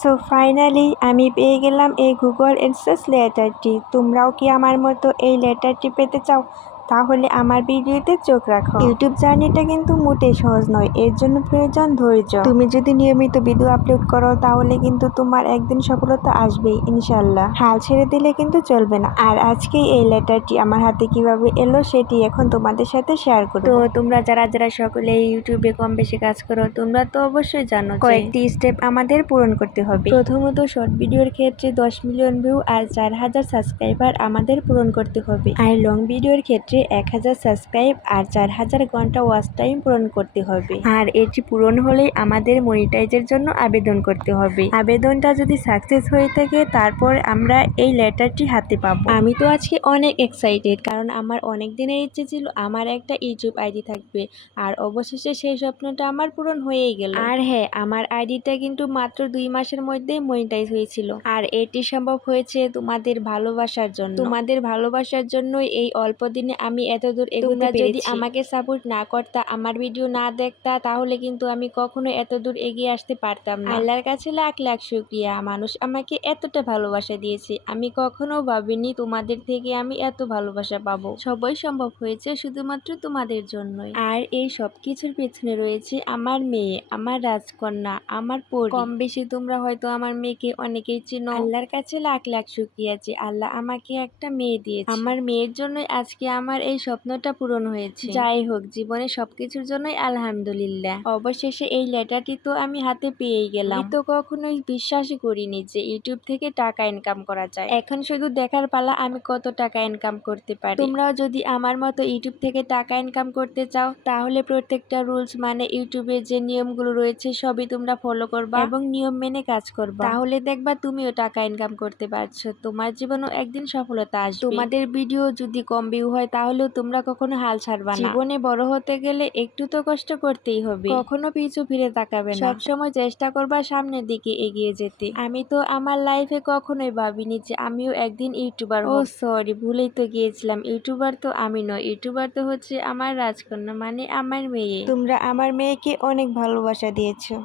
So finally আমি পেয়ে গেলাম এই গুগল এনসেস লেটারটি। তোমরাও কি আমার মতো এই লেটারটি পেতে চাও? তাহলে আমার ভিডিওতে চোখ রাখো। ইউটিউব জার্নিটা কিন্তু মোটেই সহজ নয়, এর জন্য প্রয়োজন ধৈর্য। তুমি যদি নিয়মিত ভিডিও আপলোড করো তাহলে কিন্তু তোমার একদিন সফলতা আসবেই ইনশাল্লাহ। হাল ছেড়ে দিলে কিন্তু চলবে না। আর আজকে এই লেটারটি আমার হাতে কিভাবে এলো সেটি এখন তোমাদের সাথে শেয়ার করব। তো তোমরা যারা যারা সকলে ইউটিউবে কম বেশি কাজ করো তোমরা তো অবশ্যই জানো কয়েকটি স্টেপ আমাদের পূরণ করতে হবে। প্রথমত শর্ট ভিডিওর ক্ষেত্রে 10 মিলিয়ন ভিউ আর 4000 সাবস্ক্রাইবার আমাদের পূরণ করতে হবে। আর লং ভিডিওর ক্ষেত্রে 1000 সাবস্ক্রাইব আর 4000 ঘন্টা ওয়াচ টাইম পূরণ করতে হবে। আর এটি পূরণ হলেই আমাদের মনিটাইজের জন্য আবেদন করতে হবে। আবেদনটা যদি সাকসেস হয়ে থাকে তারপর আমরা এই লেটারটি হাতে পাবো। আমি তো আজকে অনেক এক্সাইটেড, কারণ আমার অনেক দিনের ইচ্ছে ছিল আমার একটা ইউটিউব আইডি থাকবে। আর অবশেষে সেই স্বপ্নটা আমার পূরণ হয়েই গেল। আর হ্যাঁ, আমার আইডিটা কিন্তু মাত্র 2 মাসের মধ্যে মনিটাইজ হয়েছিল। আর এটি সম্ভব হয়েছে তোমাদের ভালোবাসার জন্য। তোমাদের ভালোবাসার জন্যই এই অল্প দিনে আমি এতদূর এগোতে পেরেছি। যদি আমাকে সাপোর্ট না করতা, আমার ভিডিও না দেখতা, তাহলে কিন্তু আমি কখনো এতদূর এগিয়ে আসতে পারতাম না। আল্লাহর কাছে লাখ লাখ শুকরিয়া, মানুষ আমাকে এতটা ভালোবাসা দিয়েছে। আমি কখনো ভাবিনি তোমাদের থেকে আমি এত ভালোবাসা পাবো। সবই সম্ভব হয়েছে শুধুমাত্র তোমাদের জন্যই। আর এই সব কিছুর পেছনে রয়েছে আমার মেয়ে, আমার রাজকন্যা, আমার পরী। কম বেশি তোমরা হয়তো আমার মেয়েকে অনেকেই চিনো। আল্লাহর কাছে লাখ লাখ শুকরিয়া যে আল্লাহ আমাকে একটা মেয়ে দিয়েছে। আমার মেয়ের জন্যই আজকে আমার এই স্বপ্নটা পূরণ হয়েছে। যাই হোক, জীবনে সবকিছুর জন্যই আলহামদুলিল্লাহ। অবশেষে এই লেটারটি তো আমি হাতে পেয়েই গেলাম। আমি তো কখনোই বিশ্বাসই করিনি যে ইউটিউব থেকে টাকা ইনকাম করা যায়। এখন শুধু দেখার পালা আমি কত টাকা ইনকাম করতে পারি। তোমরাও যদি আমার মতো ইউটিউব থেকে টাকা ইনকাম করতে চাও তাহলে প্রত্যেকটা রুলস মানে ইউটিউবের যে নিয়মগুলো রয়েছে সবই তোমরা ফলো করবা এবং নিয়ম মেনে কাজ করবা। তাহলে দেখবা তুমিও টাকা ইনকাম করতে পারছো, তোমার জীবনেও একদিন সফলতা আসবে। তোমাদের ভিডিও যদি কম ভিউ হয় তাহলেও তোমরা কখনো হাল ছাড়বা না। জীবনে বড় হতে গেলে একটু তো কষ্ট করতেই হবে, কখনো পিছু ফিরে তাকাবে না। সবসময় চেষ্টা করবা সামনের দিকে এগিয়ে যেতে। আমি তো আমার লাইফে কখনোই ভাবিনি যে আমিও একদিন ইউটিউবার হব। সরি, ভুলেই তো গিয়েছিলাম। ইউটিউবার তো আমি নয়, ইউটিউবার তো হচ্ছে আমার রাজকন্যা মানে আমার মেয়ে। তোমরা আমার মেয়েকে অনেক ভালোবাসা দিয়েছো।